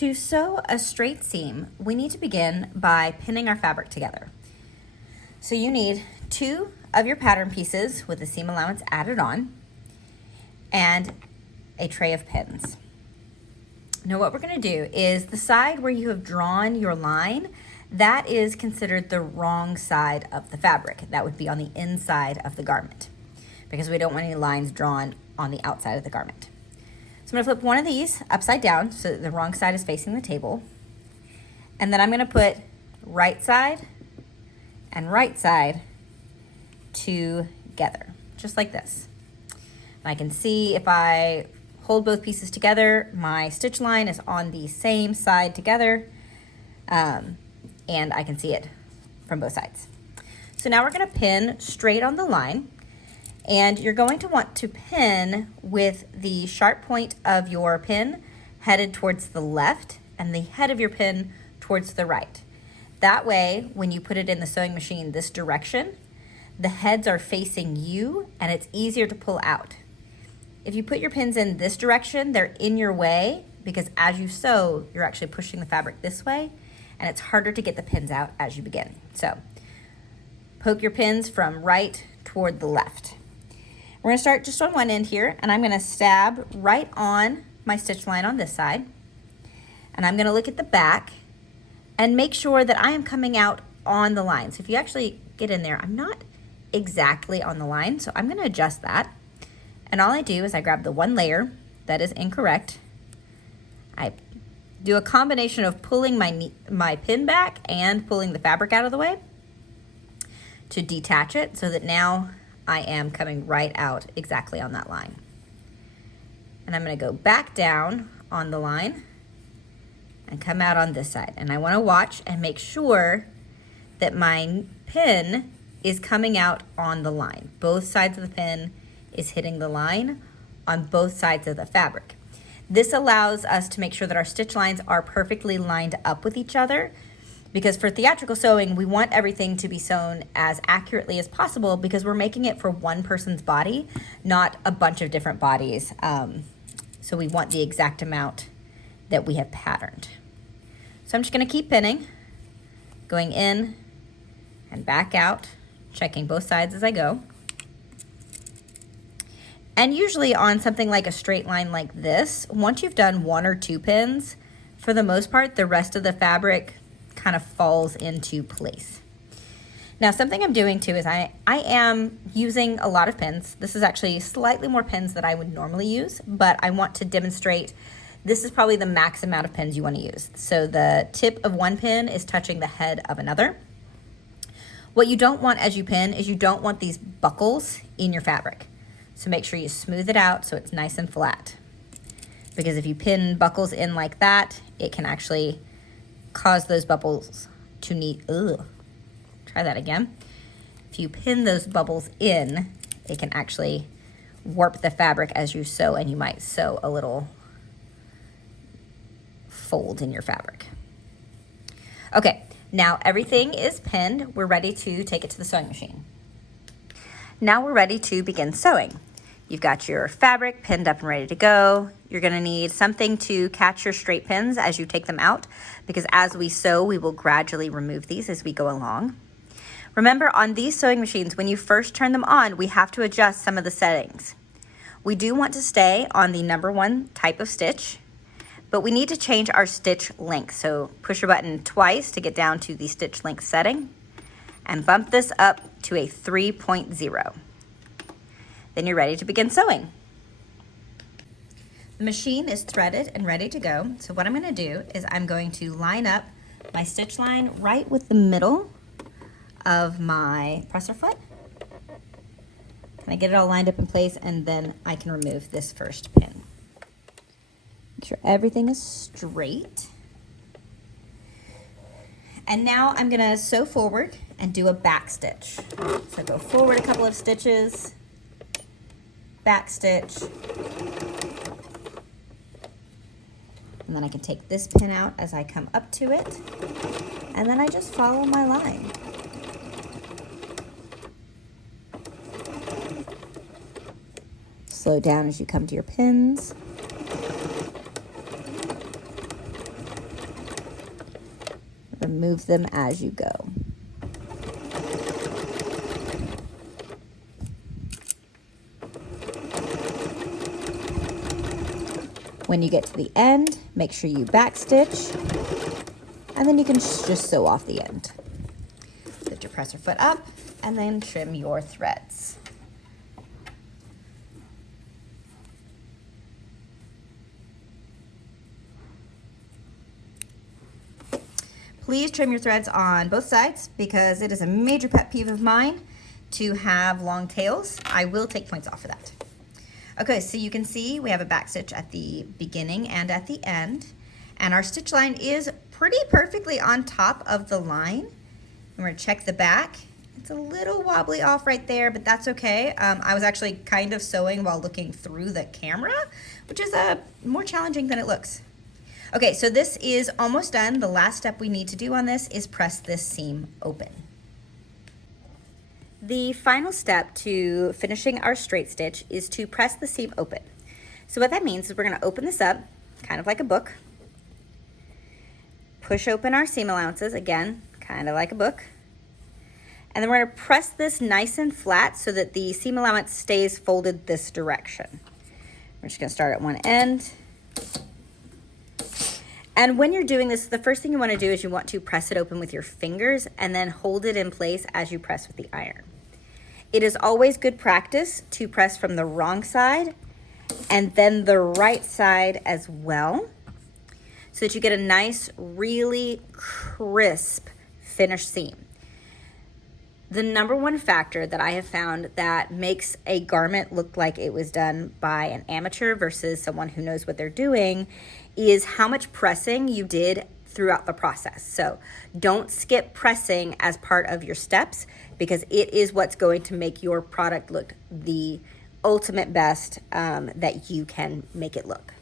To sew a straight seam, we need to begin by pinning our fabric together. So you need 2 of your pattern pieces with the seam allowance added on and a tray of pins. Now what we're going to do is the side where you have drawn your line, that is considered the wrong side of the fabric. That would be on the inside of the garment because we don't want any lines drawn on the outside of the garment. So I'm going to flip one of these upside down so that the wrong side is facing the table. And then I'm going to put right side and right side together, just like this. And I can see if I hold both pieces together, my stitch line is on the same side together, and I can see it from both sides. So now we're going to pin straight on the line. And you're going to want to pin with the sharp point of your pin headed towards the left and the head of your pin towards the right. That way, when you put it in the sewing machine this direction, the heads are facing you and it's easier to pull out. If you put your pins in this direction, they're in your way because as you sew, you're actually pushing the fabric this way and it's harder to get the pins out as you begin. So poke your pins from right toward the left. We're going to start just on one end here, and I'm going to stab right on my stitch line on this side. And I'm going to look at the back and make sure that I am coming out on the line. So if you actually get in there, I'm not exactly on the line, so I'm going to adjust that. And all I do is I grab the one layer that is incorrect. I do a combination of pulling my pin back and pulling the fabric out of the way to detach it so that now I am coming right out exactly on that line. And I'm going to go back down on the line and come out on this side. And I want to watch and make sure that my pin is coming out on the line. Both sides of the pin is hitting the line on both sides of the fabric. This allows us to make sure that our stitch lines are perfectly lined up with each other, because for theatrical sewing, we want everything to be sewn as accurately as possible because we're making it for one person's body, not a bunch of different bodies. So we want the exact amount that we have patterned. So I'm just going to keep pinning, going in and back out, checking both sides as I go. And usually on something like a straight line like this, once you've done 1 or 2 pins, for the most part, the rest of the fabric kind of falls into place. Now something I'm doing too is I am using a lot of pins. This is actually slightly more pins than I would normally use, but I want to demonstrate this is probably the max amount of pins you want to use. So the tip of one pin is touching the head of another. What you don't want as you pin is you don't want these buckles in your fabric. So make sure you smooth it out so it's nice and flat. Because if you pin buckles in like that, it can actually cause those bubbles to need, try that again. If you pin those bubbles in, it can actually warp the fabric as you sew, and you might sew a little fold in your fabric. Okay, now everything is pinned. We're ready to take it to the sewing machine. Now we're ready to begin sewing. You've got your fabric pinned up and ready to go. You're going to need something to catch your straight pins as you take them out, because as we sew, we will gradually remove these as we go along. Remember, on these sewing machines, when you first turn them on, we have to adjust some of the settings. We do want to stay on the number 1 type of stitch, but we need to change our stitch length. So push your button twice to get down to the stitch length setting and bump this up to a 3.0. Then you're ready to begin sewing. The machine is threaded and ready to go. So what I'm going to do is I'm going to line up my stitch line right with the middle of my presser foot. Can I get it all lined up in place, and then I can remove this first pin. Make sure everything is straight. And now I'm going to sew forward and do a back stitch. So go forward a couple of stitches, back stitch, and then I can take this pin out as I come up to it, and then I just follow my line. Slow down as you come to your pins. move them as you go. When you get to the end, make sure you backstitch, and then you can just sew off the end. Lift your presser foot up, and then trim your threads. Please trim your threads on both sides because it is a major pet peeve of mine to have long tails. I will take points off for that. Okay, so you can see we have a back stitch at the beginning and at the end, and our stitch line is pretty perfectly on top of the line. And we're gonna check the back. It's a little wobbly off right there, but that's okay. I was actually kind of sewing while looking through the camera, which is more challenging than it looks. Okay, so this is almost done. The last step we need to do on this is press this seam open. The final step to finishing our straight stitch is to press the seam open. So what that means is we're gonna open this up, kind of like a book, push open our seam allowances, again, kind of like a book, and then we're gonna press this nice and flat so that the seam allowance stays folded this direction. We're just gonna start at one end. And when you're doing this, the first thing you want to do is you want to press it open with your fingers and then hold it in place as you press with the iron. It is always good practice to press from the wrong side and then the right side as well, so that you get a nice, really crisp finished seam. The number one factor that I have found that makes a garment look like it was done by an amateur versus someone who knows what they're doing is how much pressing you did throughout the process. So don't skip pressing as part of your steps because it is what's going to make your product look the ultimate best that you can make it look.